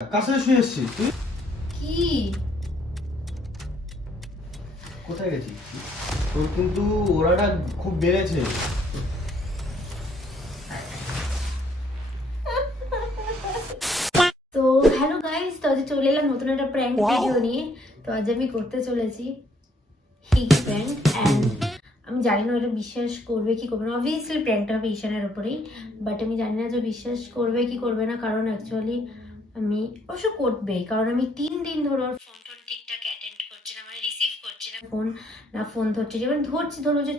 কাছে শুয়ে এসেছিস তুই? কি কোথায় গেছিস? তোর কিন্তু ওরাটা খুব বেড়েছে। তো হ্যালো গাইস, তো আজ চলে এলাম নতুন একটা প্র্যাঙ্ক ভিডিও নিয়ে। তো আজ আমি করতে চলেছি হিগ প্র্যাঙ্ক এন্ড আমি জানি না এটা বিশ্বাস করবে কি করবে না। অবভিয়াসলি প্র্যাঙ্কটা হবে ঈশানের উপরেই, বাট আমি জানি না যে বিশ্বাস করবে কি করবে না, কারণ অ্যাকচুয়ালি আমি অবশ্য করবে, কারণ আমি 3 দিন ধরে ওর ফোন টোন ঠিকঠাক অ্যাটেন্ড করছি না, মানে রিসিভ করছি না ফোন, না ফোন ধরছি, যেমন ধরছি ধরো যে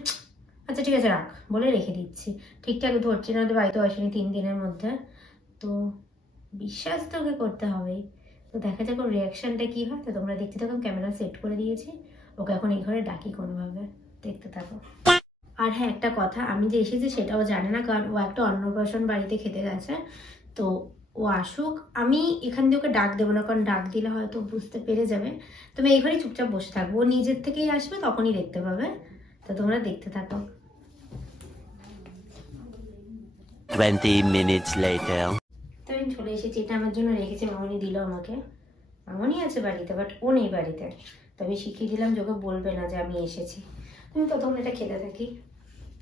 আচ্ছা ঠিক আছে রাখ বলে রেখে দিচ্ছি, ঠিকঠাক ধরছি না, বাড়িতে আসেনি 3 দিনের মধ্যে। তো বিশ্বাস তো ওকে করতে হবেই। তো দেখা যাক ওর রিয়াকশনটা কি হয়। তো তোমরা দেখতে থাকো, ক্যামেরা সেট করে দিয়েছি, ওকে এখন এই ঘরে ডাকি কোনোভাবে, দেখতে থাকো। আর হ্যাঁ, একটা কথা, আমি যে এসেছি সেটাও জানে না, কারণ ও একটা অন্নপ্রাশন বাড়িতে খেতে গেছে। তো ও আসুক, আমি এখান দিয়ে ওকে ডাক দেবো না, কারণ ডাক দিলে হয়তো বুঝতে পেরে যাবে। তুমি এই ঘরে চুপচাপ বসে থাকবো, ও নিজের থেকেই আসবে, তখনই দেখতে পাবে। তো তোমরা দেখতে থাকো। 20 minutes later. তো আমি চলে এসেছি, এটা আমার জন্য রেখেছে, মামনি দিল আমাকে। মামনি আছে বাড়িতে, বাট ও নেই বাড়িতে। তো আমি শিখিয়ে দিলাম যে ওকে বলবে না যে আমি এসেছি। তুমি ততক্ষণ এটা খেতে থাকি,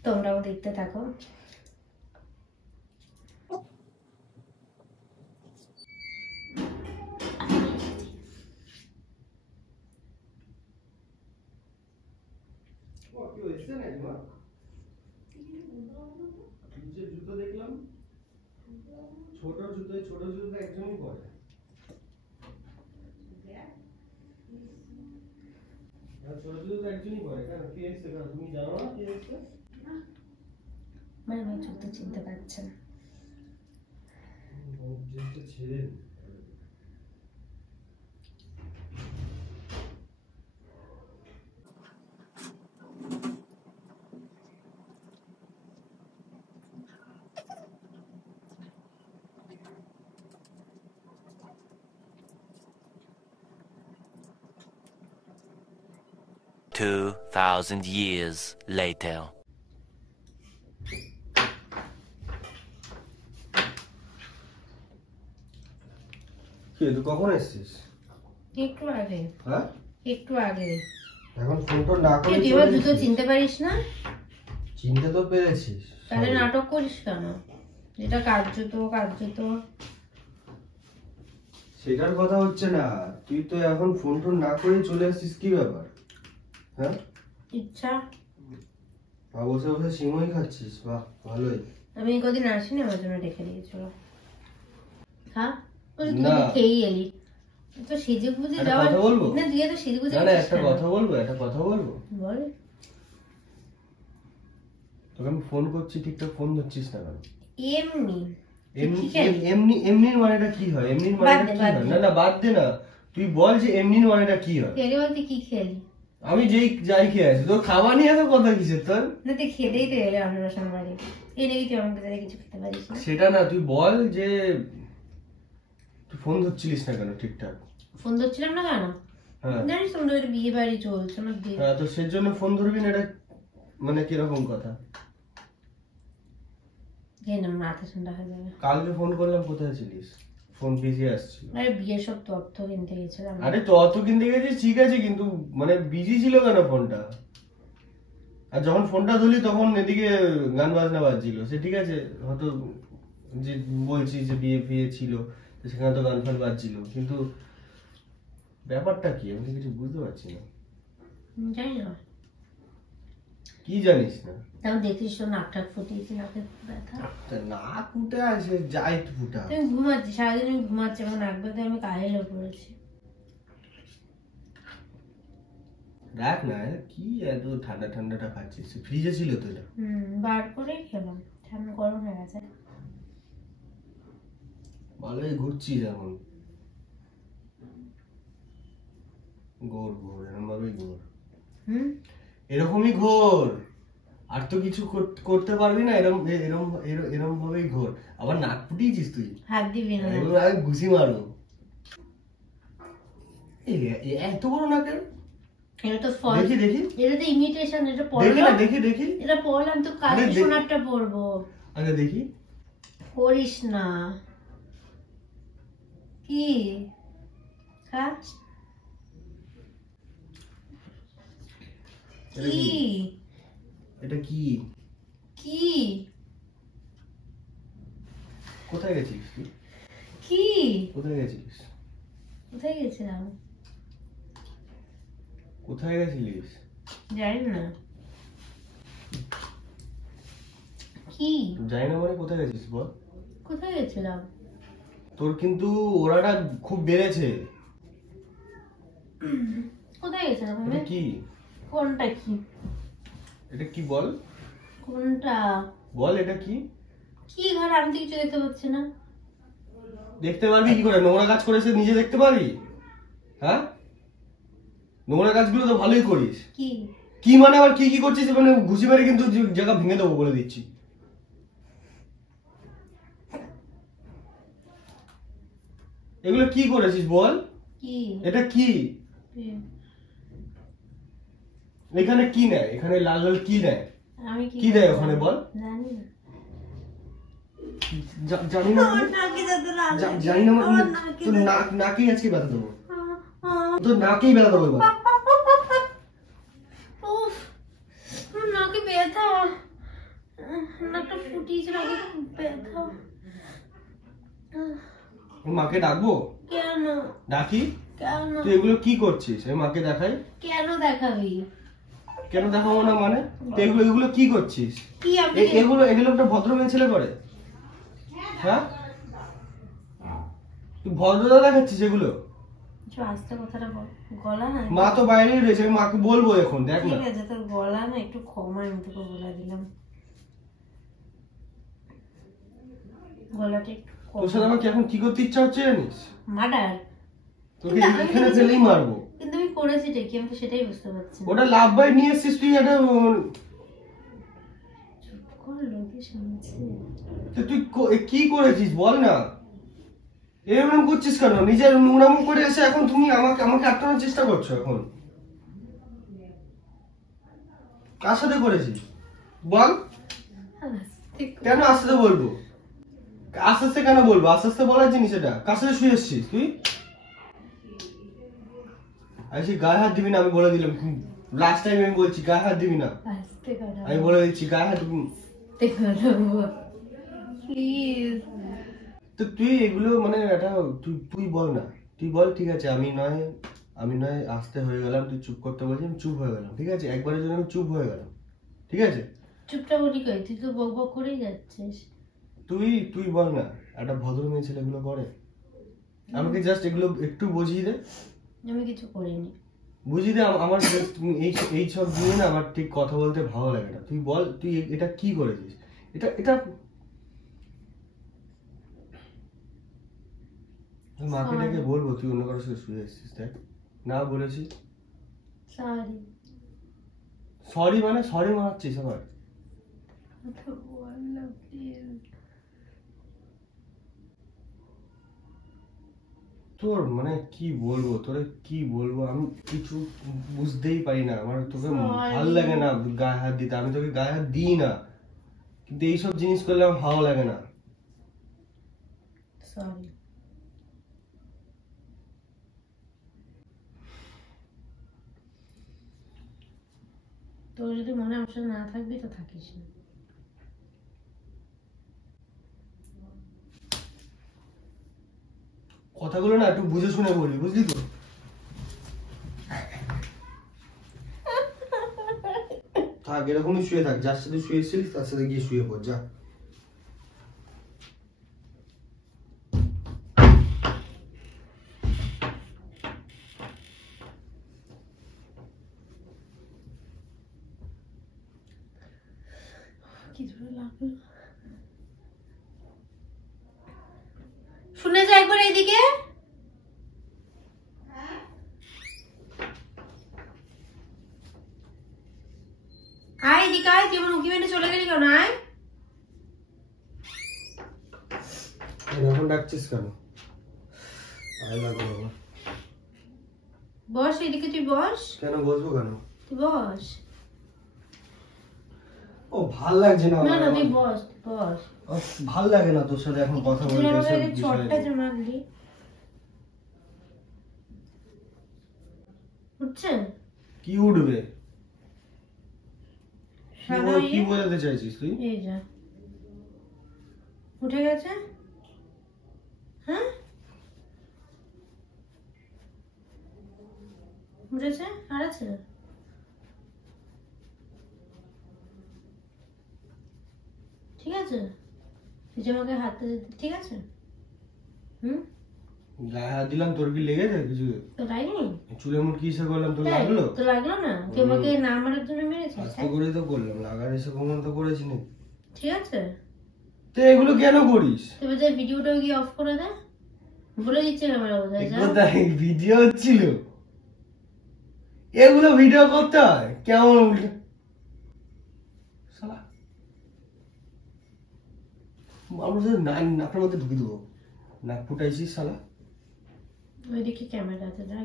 তোমরাও দেখতে থাকো। জুতো দেখলাম, ছোট জুতো একজনই পরে। ছোট জুতো তো একজনই পরে, কেন কে এসছে? কেন তুমি জানো না কে এসছে? মানে আমি চোখ তো চিনতে পারছে না। ছেড়ে 2,000 years later. কে তুই কখন এসেছিস? একটু আগে। হ্যাঁ, একটু আগে। এখন ফোনটা না করে তুই এবার জুতো চিনতে পারিস না? চিনতে তো পেরেছিস, তাহলে নাটক করিস কেন? যেটা কাজ জুতো কাজ জুতো। সেটার কথা হচ্ছে না, তুই তো এখন ফোন টোন না করে চলে আসছিস, কি ব্যাপার? হ্যাঁ, ইচ্ছা। বসে বসে সিমই খাচ্ছিস, বাহ ভালোই। আমি কদিন আসিনি, আমার জন্য রেখে দিয়েছিল। হ্যাঁ, তুই না। খেয়েই এলি তো সেজে বুঝে একটা যাওয়ার কথা বলবো? না, তুই তো সেজে বুঝে না না, একটা কথা বলবো বল। তোকে আমি ফোন করছি, ঠিকঠাক ফোন ধরছিস না কেন? এমনি এমনি মানেটা কি হয়? এমনি মানেটা কি হয়? না না, বাদ দে না, তুই বল যে এমনি মানেটা কি হয়? খেলে বলতে কি খেলি? আমি যাই খেয়ে আছি, তোর খাওয়া নিয়ে এত কথা কিসের তোর? না তুই খেতেই তো এলে অন্নপ্রাশন বাড়ি, এনে কি তুই আমাকে কিছু খেতে পারিস না? সেটা না, তুই বল যে তুই ফোন ধরছিলিস না কেন ঠিকঠাক? ফোন ধরছিলাম না কেন? হ্যাঁ, জানিস তোমাদের বিয়ে বাড়ি চলছে না? হ্যাঁ, তো সেজন্য ফোন ধরবি না, এটা মানে কিরকম কথা? মাথা ঠান্ডা হয়ে যাবে। কালকে ফোন করলাম, কোথায় ছিলিস? ফোন বিজি আসছিল। আরে বিয়ের সব তথ্য কিনতে গেছিলাম। আরে তো অত কিনতে গেছিস ঠিক আছে, কিন্তু মানে বিজি ছিল কেন ফোনটা? আর যখন ফোনটা ধরলি তখন এদিকে গান বাজনা বাজছিল, সে ঠিক আছে, হয়তো যে বলছিস যে বিয়ে ফিয়ে ছিল, তো সেখানে তো গান ফান বাজছিল, কিন্তু ব্যাপারটা কি আমি তো কিছু বুঝতে পারছি না। জানি না, কি জানিস না? তাও দেখিস তো নাকটা ফুটিয়েছি, নাকে ব্যথা। নাক ফুটে আছে, যাই ফুটা। তুমি ঘুমাচ্ছি, সারাদিন আমি ঘুমাচ্ছি, আমার নাক ব্যথা, আমি কাহিলে পড়েছি। দেখ না, কি এত ঠান্ডা ঠান্ডাটা খাচ্ছিস? ফ্রিজে ছিল তো এটা? বার করে খেলাম, ঠান্ডা গরম হয়ে গেছে। ভালোই ঘুরছিস এখন, ঘোর এরকম ভাবেই ঘোর, এরকমই ঘোর, আর তো কিছু করতে পারবি না, এরকম এরকম এরকম ভাবেই ঘোর। আবার নাক ফুটিয়েছিস তুই? হাত দিবি না, আমি ঘুষি মারবো। এত বড় নাকের? এটা তো ফল। দেখি দেখি, এটা তো ইমিটেশন, এটা পড়লাম। দেখি এটা পড়লাম তো, কাল সোনারটা পড়বো। আগে দেখি। করিস না, কি খা এটা কি কি? এটা কি? কি কোথায় গেছিস তুই? কি কোথায় গেছিস? কোথায় গেছিলাম কোথায় গেছিলিস? জানি না কি জানি না মানে কোথায় গেছিস বল? কোথায় গেছিলাম তোর কিন্তু ওরাটা খুব বেড়েছে। কোথায় গেছিলাম আমি এটা কি? কোনটা কি এটা কি বল? কোনটা বল এটা কি? কি ঘর আমি তো কিছু দেখতে পাচ্ছি না দেখতে পারবি কি করে? নোংরা কাজ করেছে নিজে দেখতে পারবি? হ্যাঁ, নোংরা কাজগুলো তো ভালোই করিস। কি কি মানে আবার কি কি করছিস? মানে ঘুষি মারি কিন্তু জায়গা ভেঙে দেবো বলে দিচ্ছি। এগুলো কি করেছিস বল? কি এটা কি? কি? এখানে কি নেয়? এখানে লাল লাল কি নেয়? আমি কি দেয় ওখানে বল? জানি না জানি না মানে? নাকি দাদা লাল জানি না মানে তোর নাকেই আজকে ব্যথা দেবো। তোর নাকেই ব্যথা দেবো এবার। উফ আমার নাকে ব্যথা নাকটা ফুটিয়েছে নাকি খুব ব্যথা মাকে ডাকবো? কেন ডাকি? কেন তুই এগুলো কি করছিস? আমি মাকে দেখাই। কেন দেখাবি কেন দেখাবো না মানে? তুই এগুলো এগুলো কি করছিস? কি আমি এগুলো এগুলো একটা ভদ্র মেয়ে ছেলে করে? হ্যাঁ, তুই ভদ্রতা দেখাচ্ছিস এগুলো? একটু আস্তে কথাটা বল গলা না মা তো বাইরেই রয়েছে, আমি মাকে বলবো এখন। দেখ না, ঠিক আছে তোর গলা না একটু কমা আমি তোকে বলে দিলাম গলাটা একটু তোর সাথে আমাকে এখন কি করতে ইচ্ছা হচ্ছে জানিস? মার্ডার তোকে এখানে ফেলেই মারবো। কিন্তু আমি করেছি কি আমি তো সেটাই বুঝতে পারছি না ওটা লাভ বাই নিয়ে এসছিস তুই। একটা চুপ কর লোকে শুনছে তুই কি করেছিস বল না? এরকম করছিস কেন? নিজের নোংরামো করে এসে এখন তুমি আমাকে আমাকে আটকানোর চেষ্টা করছো এখন। কার সাথে করেছিস বল? কেন আস্তে আস্তে বলবো? আস্তে আস্তে কেন বলবো? আস্তে আস্তে বলার জিনিস এটা। কার সাথে শুয়ে এসছিস তুই? আরে গায়ে হাত দিবি না, আমি বলে দিলাম। লাস্ট টাইম আমি বলছি গায়ে হাত দিবি না। আস্তে কথা আমি বলে দিচ্ছি গায়ে হাত দিবি। প্লিজ তো তুই এগুলো মানে এটা তুই বল না। তুই বল ঠিক আছে, আমি নয় আসতে হয়ে গেলাম, তুই চুপ করতে বলছি, আমি চুপ হয়ে গেলাম। ঠিক আছে, একবারের জন্য আমি চুপ হয়ে গেলাম। ঠিক আছে, চুপটা বলি কই তুই তো বক বক করেই যাচ্ছিস তুই বল না, একটা ভদ্র মেয়ে ছেলে এগুলো করে? আমাকে জাস্ট এগুলো একটু বুঝিয়ে দে। আমি কিছু করিনি বুঝিয়ে দে আমার তুমি এই সব নিয়ে না আমার ঠিক কথা বলতে ভালো লাগে না। তুই বল তুই এটা কি করেছিস? এটা এটা আমি মাকে ডেকে বলবো তুই অন্য কারোর সাথে শুয়ে এসেছিস। দেখ না বলেছি সরি সরি মানে সরি মানাচ্ছিস আবার? তোর মানে কি বলবো, তোরে কি বলবো, আমি কিছু বুঝতেই পারি না। আমার তোকে ভালো লাগে না গায়ে হাত দিতে, আমি তোকে গায়ে হাত দিই না, কিন্তু এইসব জিনিস করলে আমার ভালো লাগে না। সরি তোর যদি মনে আমার সাথে না থাকবি তো থাকিস না কথাগুলো না একটু বুঝে শুনে বলবি, বুঝলি তো? থাক এরকমই শুয়ে থাক, যার সাথে শুয়ে এসেছিলিস তার সাথে গিয়ে শুয়ে পড় যা। কি ধরে লাগলো শুনে যা একবার এইদিকে আয় এদিকে আয় যেমন উকি মেনে চলে গেলি কেন আয় এখন ডাকছিস কেন? আয় লাগো বাবা। বস এদিকে তুই বস কেন বসবো কেন? তুই বস ও ভাল লাগছে না না আমার। না তুই বস তুই বস ভাল লাগে না তোর সাথে এখন কথা বলতে এসব বিষয়ে। চটটা যে মারলি উঠছে? কি উঠবে? সাদা কি বোঝাতে চাইছিস তুই? এই যা উঠে গেছে। হ্যাঁ উঠেছে, আর আছে? ঠিক আছে, তুই যে আমাকে হাতে ঠিক আছে। গায়ে হাত দিলাম, তোর কি লেগেছে কিছু? তো লাগেনি? চুলে মুট কি করলাম, তোর লাগলো? তো লাগলো না? তুই আমাকে না মারার জন্য মেরেছিস? আস্তে করেই তো করলাম, লাগার এসে কখন তো করেছি না। ঠিক আছে, তো এগুলো কেন করিস? তুই যে ভিডিওটা গিয়ে অফ করে দে, বলে দিচ্ছে ক্যামেরা কোথায়। কোথায় ভিডিও হচ্ছিল? এগুলো ভিডিও করতে হয় কেমন উল্টে শালা, মানুষের নাকের মধ্যে ঢুকে দেবো। নাক ফুটাইছিস শালা। ওইদিকে ক্যামেরা আছে, যা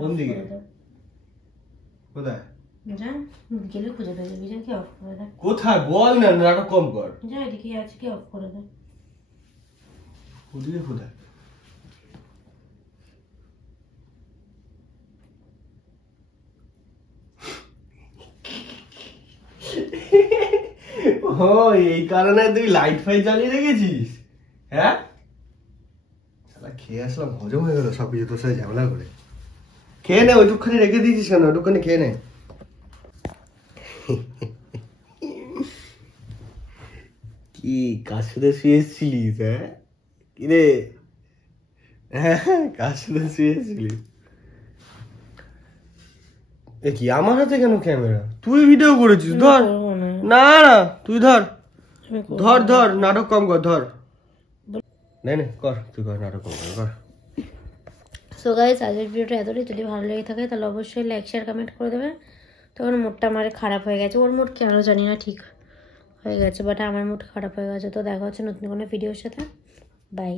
কোন দিকে? কোথায়? যা গেলে খুঁজে পেয়ে যাবি, যা কি অফ করে দে। কোথায় বল না, নাটক কম কর। যা এদিকে আছে, কি অফ করে দে। ওদিকে কোথায়? ও এই কারণে তুই লাইট ফাইট জ্বালিয়ে রেখেছিস? হ্যাঁ শালা, খেয়ে আসলাম, হজম হয়ে গেল সব কিছু তোর সাথে ঝামেলা করে। খেয়ে নে, ওইটুকখানি রেখে দিয়েছিস কেন? ওইটুকখানি খেয়ে নে। কি কার সাথে শুয়েছিলিস? হ্যাঁ কিরে, হ্যাঁ কার সাথে শুয়েছিলিস? এ কি আমার হাতে কেন ক্যামেরা? তুই ভিডিও করেছিস? ধর না না, তুই ধর ধর ধর, নাটক কম কর, ধর। নে নে কর, তুই কর, নাটক কম কর। সো গাইস, আজকের ভিডিওটা এতটাই। যদি ভালো লেগে থাকে তাহলে অবশ্যই লাইক শেয়ার কমেন্ট করে দেবে। তখন মুডটা আমার খারাপ হয়ে গেছে, ওর মুড কেন জানি না ঠিক হয়ে গেছে, বাট আমার মুড খারাপ হয়ে গেছে। তো দেখা হচ্ছে নতুন কোনো ভিডিওর সাথে। বাই।